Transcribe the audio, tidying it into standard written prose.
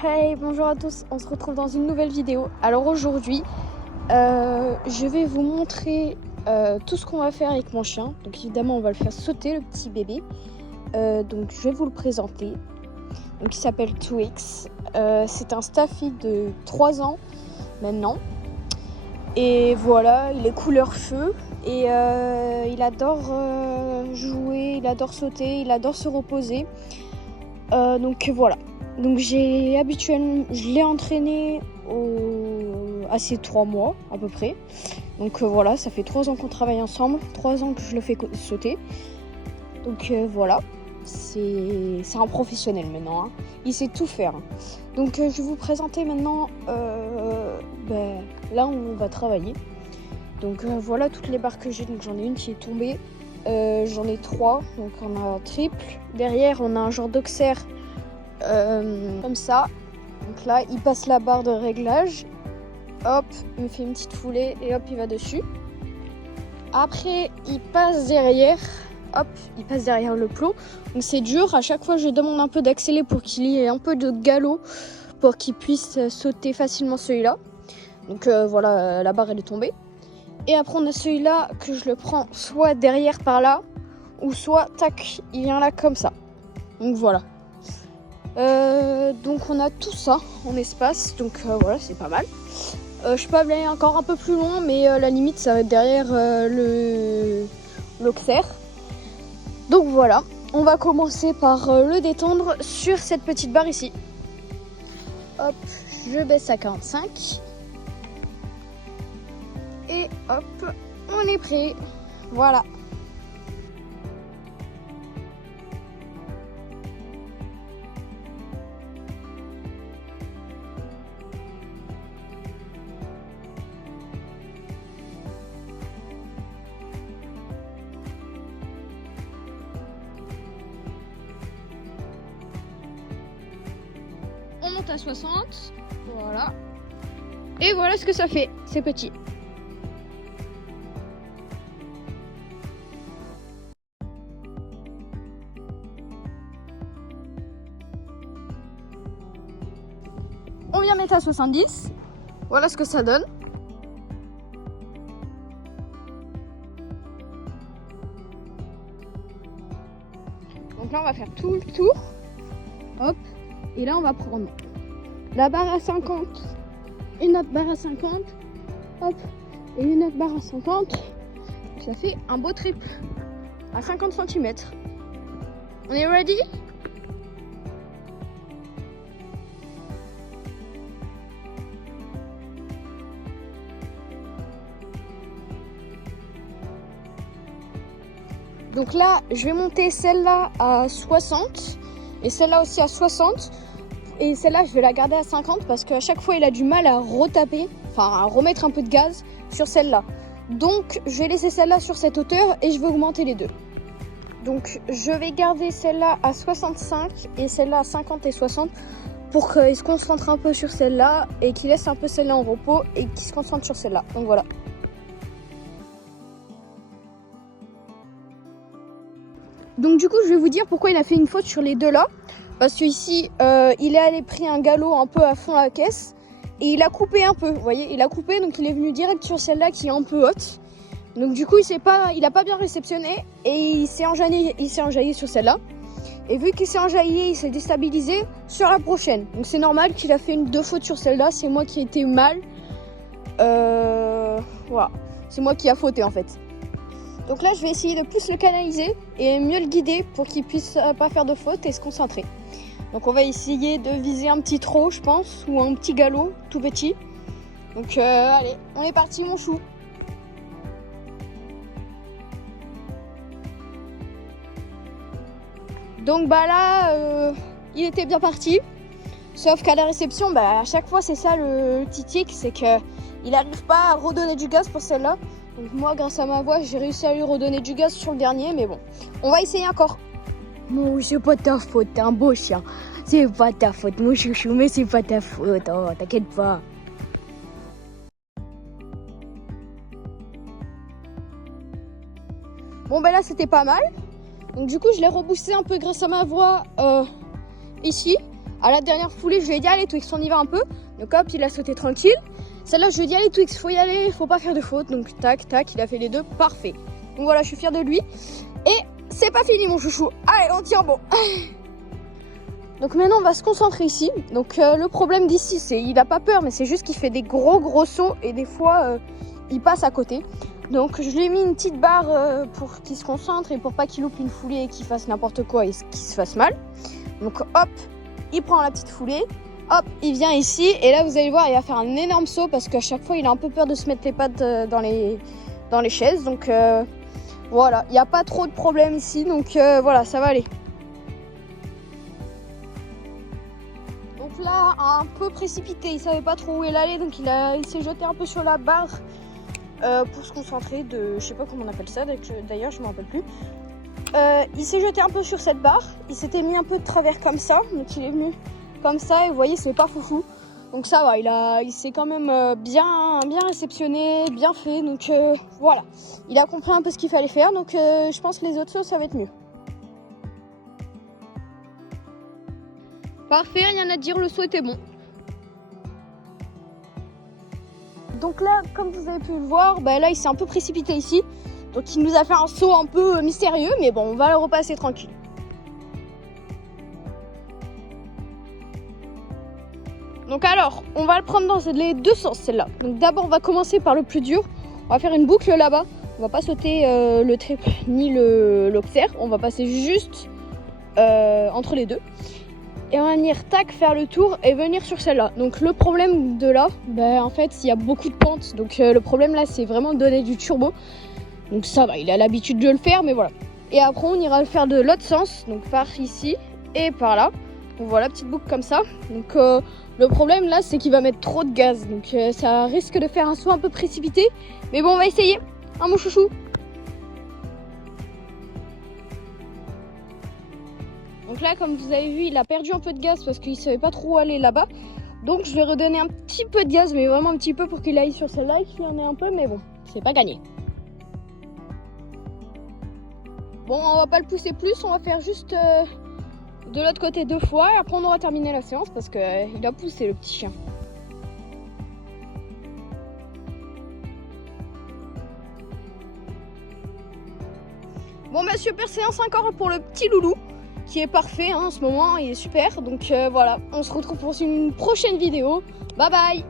Hey, bonjour à tous, on se retrouve dans une nouvelle vidéo. Alors aujourd'hui, je vais vous montrer tout ce qu'on va faire avec mon chien. Donc évidemment, on va le faire sauter, le petit bébé. Donc je vais vous le présenter. Donc il s'appelle Twix. C'est un staffy de 3 ans maintenant. Et voilà, il est couleur feu. Et il adore jouer, il adore sauter, il adore se reposer. Donc voilà. Donc je l'ai entraîné à ses 3 mois à peu près. Donc voilà, ça fait 3 ans qu'on travaille ensemble, 3 ans que je le fais sauter. Donc voilà, c'est un professionnel maintenant, hein. Il sait tout faire. Donc je vais vous présenter maintenant là où on va travailler. Donc voilà toutes les barres que j'ai. Donc j'en ai une qui est tombée, j'en ai 3, donc on a triple. Derrière on a un genre d'auxerre. Comme ça, donc là il passe la barre de réglage, hop, il me fait une petite foulée et hop il va dessus. Après il passe derrière, hop, il passe derrière le plot. Donc c'est dur, à chaque fois je demande un peu d'accélérer pour qu'il y ait un peu de galop pour qu'il puisse sauter facilement celui-là. Donc voilà, la barre elle est tombée. Et après on a celui-là que je le prends soit derrière par là ou soit tac, il vient là comme ça. Donc voilà. Donc on a tout ça en espace, donc voilà, c'est pas mal. Je peux aller encore un peu plus loin, mais la limite ça va être derrière l'auxerre. Donc voilà, on va commencer par le détendre sur cette petite barre ici. Hop, je baisse à 45. Et hop, on est prêt. Voilà. On monte à 60, voilà. Et voilà ce que ça fait, c'est petit. On vient mettre à 70, voilà ce que ça donne. Donc là on va faire tout le tour, hop. Et là, on va prendre la barre à 50, une autre barre à 50, hop, et une autre barre à 50. Ça fait un beau trip à 50 cm. On est ready? Donc là, je vais monter celle-là à 60 et celle-là aussi à 60. Et celle-là, je vais la garder à 50 parce qu'à chaque fois, il a du mal à retaper, enfin à remettre un peu de gaz sur celle-là. Donc, je vais laisser celle-là sur cette hauteur et je vais augmenter les deux. Donc, je vais garder celle-là à 65 et celle-là à 50 et 60 pour qu'il se concentre un peu sur celle-là et qu'il laisse un peu celle-là en repos et qu'il se concentre sur celle-là. Donc, voilà. Donc, du coup, je vais vous dire pourquoi il a fait une faute sur les deux là. Parce qu'ici, il est allé pris un galop un peu à fond à la caisse et il a coupé un peu. Vous voyez, il a coupé, donc il est venu direct sur celle-là qui est un peu haute. Donc du coup, il a pas bien réceptionné et il s'est enjaillé sur celle-là. Et vu qu'il s'est enjaillé, il s'est déstabilisé sur la prochaine. Donc c'est normal qu'il a fait deux fautes sur celle-là. C'est moi qui ai été mal. Voilà, c'est moi qui a fauté en fait. Donc là, je vais essayer de plus le canaliser et mieux le guider pour qu'il puisse pas faire de faute et se concentrer. Donc on va essayer de viser un petit trot, je pense, ou un petit galop tout petit. Donc allez, on est parti mon chou. Donc bah là, il était bien parti. Sauf qu'à la réception, à chaque fois c'est ça le petit tic, c'est qu'il n'arrive pas à redonner du gaz pour celle-là. Donc moi, grâce à ma voix, j'ai réussi à lui redonner du gaz sur le dernier, mais bon, on va essayer encore. Non, c'est pas ta faute, t'es un beau chien. C'est pas ta faute, mon chouchou, mais c'est pas ta faute, oh, t'inquiète pas. Bon là, c'était pas mal. Donc du coup, je l'ai reboosté un peu grâce à ma voix ici. À la dernière foulée, je lui ai dit allez Twix, on y va un peu. Donc hop, il a sauté tranquille. Celle-là, je lui ai dit allez Twix, faut y aller, faut pas faire de faute. Donc tac, tac, il a fait les deux, parfait. Donc voilà, je suis fière de lui. Et c'est pas fini mon chouchou. Allez, on tire bon. Donc maintenant, on va se concentrer ici. Donc le problème d'ici, c'est il a pas peur, mais c'est juste qu'il fait des gros sauts et des fois, il passe à côté. Donc je lui ai mis une petite barre pour qu'il se concentre et pour pas qu'il loupe une foulée et qu'il fasse n'importe quoi et qu'il se fasse mal. Donc hop, il prend la petite foulée, hop, il vient ici et là vous allez voir, il va faire un énorme saut parce qu'à chaque fois il a un peu peur de se mettre les pattes dans les chaises. Donc voilà, il n'y a pas trop de problème ici, donc voilà, ça va aller. Donc là, un peu précipité, il savait pas trop où il allait, donc il s'est jeté un peu sur la barre pour se concentrer je sais pas comment on appelle ça, d'ailleurs je me rappelle plus. Il s'est jeté un peu sur cette barre, il s'était mis un peu de travers comme ça, donc il est venu comme ça et vous voyez c'est pas foufou. Donc ça va, il s'est quand même bien réceptionné, bien fait, donc voilà. Il a compris un peu ce qu'il fallait faire, donc je pense que les autres sauts ça va être mieux. Parfait, rien à dire, le saut était bon. Donc là, comme vous avez pu le voir, là il s'est un peu précipité ici. Donc il nous a fait un saut un peu mystérieux, mais bon, on va le repasser tranquille. Donc alors, on va le prendre dans les deux sens celle-là. Donc d'abord, on va commencer par le plus dur. On va faire une boucle là-bas. On va pas sauter le triple ni l'octaire. On va passer juste entre les deux. Et on va venir tac faire le tour et venir sur celle-là. Donc le problème de là, en fait il y a beaucoup de pentes. Donc le problème là c'est vraiment de donner du turbo. Donc ça va, il a l'habitude de le faire, mais voilà. Et après on ira le faire de l'autre sens, donc par ici et par là. Donc voilà, petite boucle comme ça. Donc le problème là c'est qu'il va mettre trop de gaz. Donc ça risque de faire un saut un peu précipité. Mais bon, on va essayer, hein mon chouchou. Donc là, comme vous avez vu, il a perdu un peu de gaz parce qu'il ne savait pas trop où aller là-bas. Donc je vais redonner un petit peu de gaz, mais vraiment un petit peu pour qu'il aille sur celle-là et qu'il en ait un peu, mais bon, c'est pas gagné. Bon, on va pas le pousser plus, on va faire juste de l'autre côté 2 fois et après on aura terminé la séance parce qu'il a poussé le petit chien. Bon super séance encore pour le petit loulou qui est parfait en ce moment, il est super. Donc voilà, on se retrouve pour une prochaine vidéo. Bye bye.